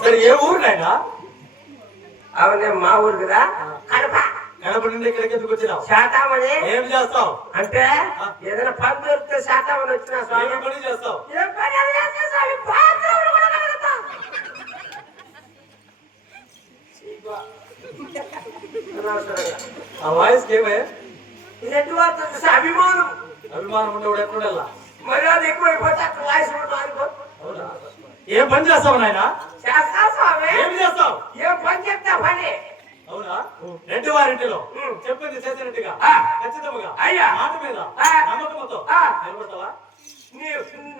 సరే ఏ ఊరు నాయన? అవునే మా ఊరు కదా. కడప. కడప నుండి ఇక్కడికి ఎందుకు వచ్చినావు? శాతామని. ఏం చేస్తావు? అంటే ఏదైనా పని దొరికితే శాతామని వచ్చినా స్వామి. ఏం పని చేస్తావు? ఏం పని చేస్తే స్వామి బాత్రూంలో కూడా కలుగుతా. ఆ వాయిస్ ఏమే? ఇలాంటి వార్త అభిమానం. అభిమానం ఉండేవాడు ఎక్కడల్లా మర్యాద ఎక్కువైపోతే అక్కడ వాయిస్ మారిపోతుంది. ఏం పని చేస్తావు నాయన? చేస్తా స్వామి. ఏం చేస్తావు? ఏం పని చెప్తా పని. అవునా? రెడ్డి వారింటిలో చెప్పింది చేసినట్టుగా ఖచ్చితంగా అయ్యా మాట మీద నమ్మకంతో నిలబడతావా?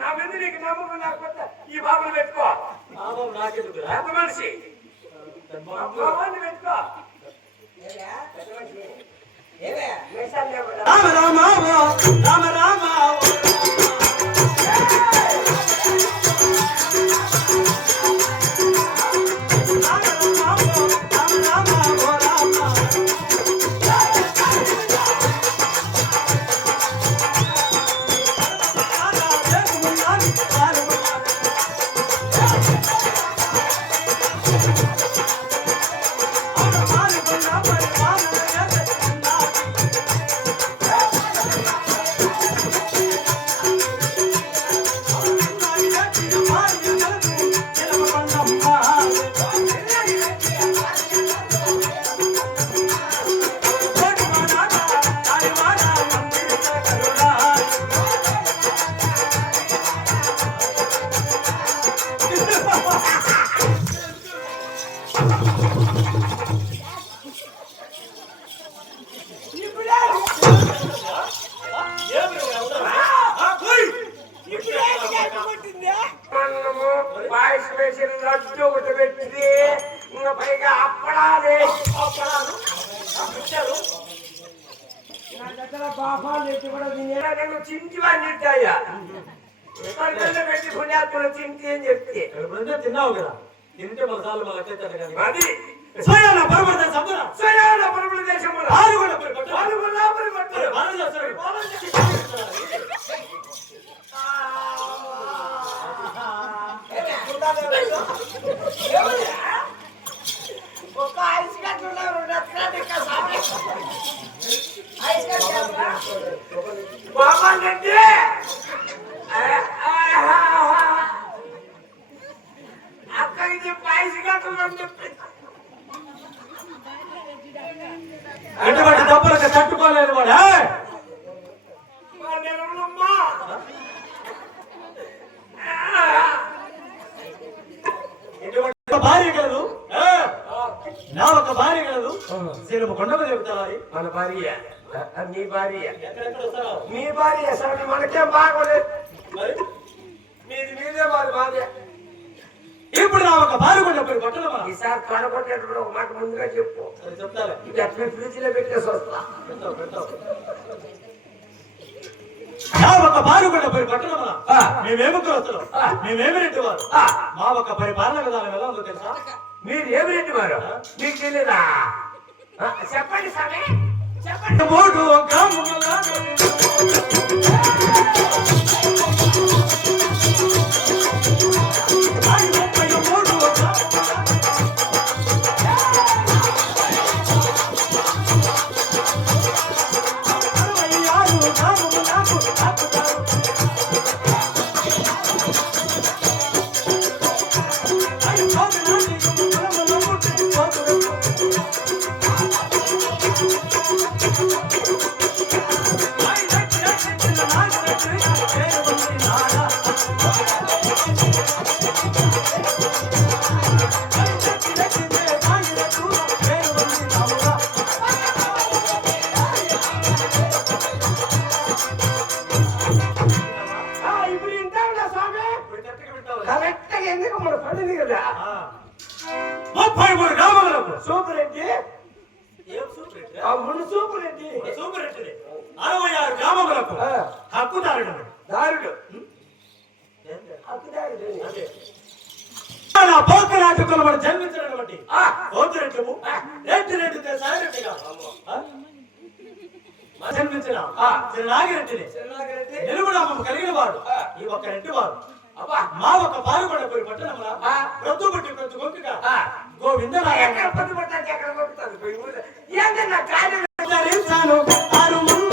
నా మీద నీకు నమ్మకం లేకపోతే ఈ బాబుని పెట్టుకో. ఆ బాబు నాకెందుకు? పెద్ద మనిషి బాబాన్ని పెట్టుకో. రామ రామ రామ రామ లడ్డు ఒకటి పెట్టింది. ఇంకా పైగా అప్పడాలి. బాబాలు ఎట్టి కూడా నేను చింటి వాడిని తింటాయా పెట్టి పుణ్యాత్మలు చింటి అని చెప్తే తిన్నావు కదా. తింటే మన సార్లు మన అత్యంత అది స్వయాన పరమదేశం స్వయాన పరమదేశం ఒక ఐస్ కట్ బాబా అంటే అక్క ఇది ఐస్ కట్టలు అని చెప్పి ఎటువంటి దెబ్బలకు తట్టుకోలేని వాడు భార్య కలదు. నా ఒక భార్య కలదు. సేపు కొండకు చెబుతావారి మన భార్య నీ భార్య మీ భార్య అసలు మనకేం బాగోలేదు. మీది మీదే వారి భార్య. ఇప్పుడు నా ఒక భార్య కొండ పోయి కొట్టలమా? ఈసారి కడగొట్టేటప్పుడు ఒక మాట ముందుగా చెప్పు. చెప్తాను. ఇక ఫ్రిడ్జ్ లో పెట్టేసి వస్తా. నా ఒక భార్య కొండ పోయి కొట్టలమా? మేమేమి వస్తున్నాం. మేమేమి రెడ్డి వారు. మా ఒక పరిపాలన విధానం ఎలా ఉందో తెలుసా? మీరు ఏమి రెడ్డి వారు మీకు తెలియదా? చెప్పండి స్వామి చెప్పండి. మూడు సూపర్ రెడ్డి. సూపర్ రెడ్డి 66 గ్రామములకు హక్కుదారుడు. నా పోకరాజకులు మనం జన్మించినటువంటి పోతురెడ్లు రెడ్డి సాయిరెడ్డిగా జన్మించిన నాగిరెడ్డిని నిలుగునామం కలిగిన వాడు ఈ ఒక్క రెడ్డి వారు. అబ్బా మా ఒక పారుగొండ పోయి పట్టణముల ప్రొద్దు పుట్టి ప్రతి గొంతుగా గోవిందనారాయణ ఎక్కడ పొద్దు పట్టాక ఎక్కడ పంపుతాను పోయి ఊళ్ళో. ఏంటన్నా కార్యం ధరించాను ఆరు మంది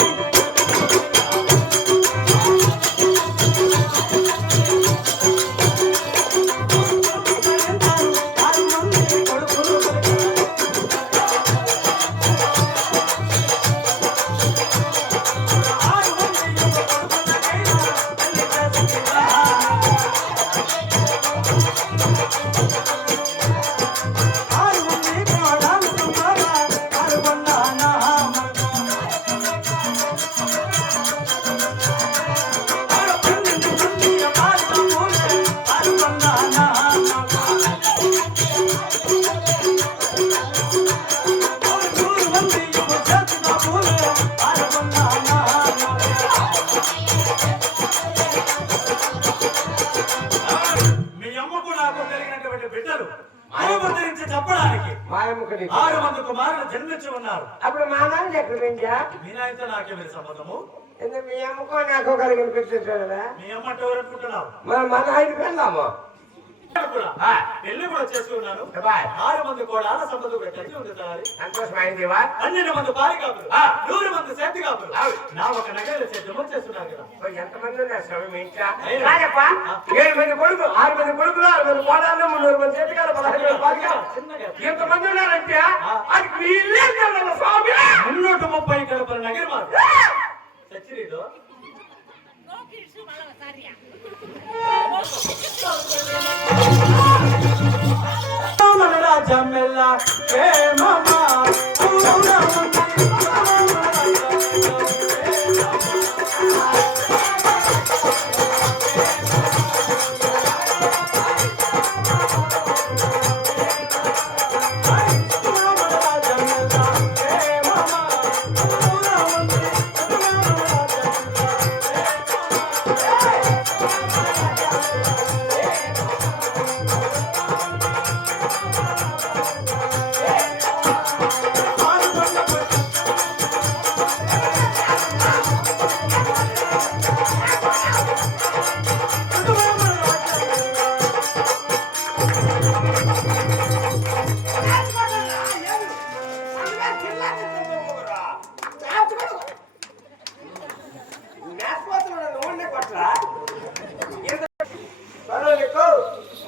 చెప్పడానికి మాయమ్మకుడి 6 మంది కుమారులు జన్మించి ఉన్నారు. అప్పుడు మా నాన్న ఎక్కడ పెంచా మీ నాయనతో నాకేమి సంబంధము? ఎందుకు మీ అమ్మకో నాకు కలిగిన పెట్టేశాడు కదా. మీ అమ్మ అంటే ఎవరు అనుకుంటున్నావు? మన ఆయన పెళ్ళాము పెళ్లి కూడా చేసి ఉన్నాను. 6 మంది కూడా సంబంధం పెట్టండి ఉంటుంది. సంతోషమైందివా? 12 మంది పారికాపులు 100 మంది సేతి కాపులు నా ఒక నగర సిద్ధం చేస్తున్నారు కదా. ఎంతమంది ఉన్నారు స్వామి మీ ఇంట్లో? 7 మంది కొడుకు 6 మంది కొడుకులు 6 మంది కోడాలు 300 మంది చేతికాలు 15 మంది పారికాలు ఎంతమంది ఉన్నారంటే అది మీ ఇల్లే కదా స్వామి. 330 గడపల నగర మాది సచ్చిరీలో రాజమెల్ల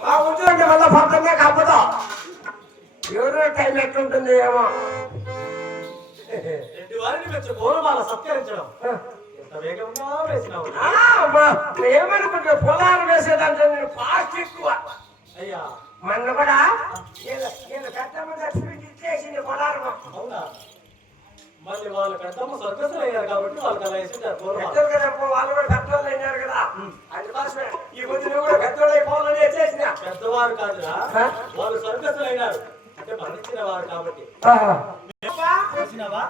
మా ఉద్యోగం వల్ల ఫలితంగా కాకపోతా ఎవరో టైం ఎట్లుంటుంది ఏమో. వారిని మెచ్చు పూర్వమాల సత్కరించడం ఎంత వేగంగా వేసినావు. ఏమనుకుంటే పొలాలు వేసేదాంట్లో నేను ఫాస్ట్ ఎక్కువ. అయ్యా మొన్న కూడా పెద్దమ్మ దర్శనం ఇచ్చేసింది పొలాలు. అవునా? మళ్ళీ వాళ్ళు పెద్దమ్మ స్వర్గస్థులు అయ్యారు కాబట్టి వాళ్ళకి అలా వేసింటారు పూర్వం. పెద్దలు కదా వాళ్ళు కూడా పెద్దవాళ్ళు అయినారు కదా. అందుకోసమే ఈ కొద్ది నువ్వు కూడా పెద్దవాళ్ళు అయిపోవాలని వచ్చేసిన. పెద్దవారు కాదురా వాళ్ళు స్వర్గస్థులు అయినారు అంటే మరణించిన వారు కాబట్టి. చూసినావా?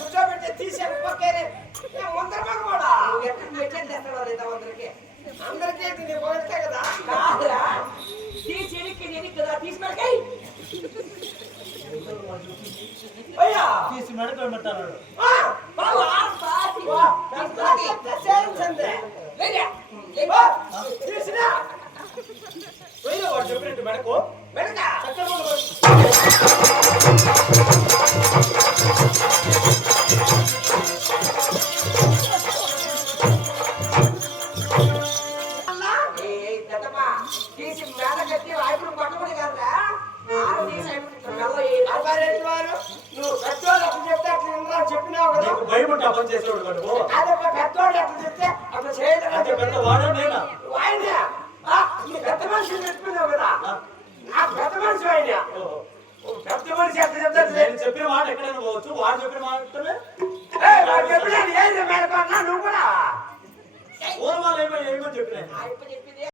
కూర్చోబెట్టి తీసాను పక్కేనే ముందర కూడా అందరికీ నీ పోయితే కదా కాదురా తీసి కదా తీసుకెళ్ళి అయ్యా తీసి మెడకోమంటారు. వాడు చెప్పినట్టు మెడకో తీసి మేడ కట్టి వాయిపుడు కొట్టబడి కదా నువ్వు పెద్దోళ్ళు అట్లా చెప్తే అట్లా ఇంద్రా చెప్పినావు కదా. భయం ఉంటే అప్పని చేసేవాడు కడుపు. అదే పెద్దోళ్ళు అట్లా చెప్తే అట్లా చేయలేదు. పెద్ద వాడు నేనా? ఆయన పెద్ద మనిషిని చెప్పినావు కదా. నాకు పెద్ద మనిషి ఆయన పెద్ద మనిషి ఎట్లా చెప్తాడు. నేను చెప్పిన మాట ఎక్కడైనా పోవచ్చు. వాడు చెప్పిన మాటమే చెప్పినాను ఏది మేడకున్నా నువ్వు కూడా పూర్వాలు ఏమో చెప్పినాయి.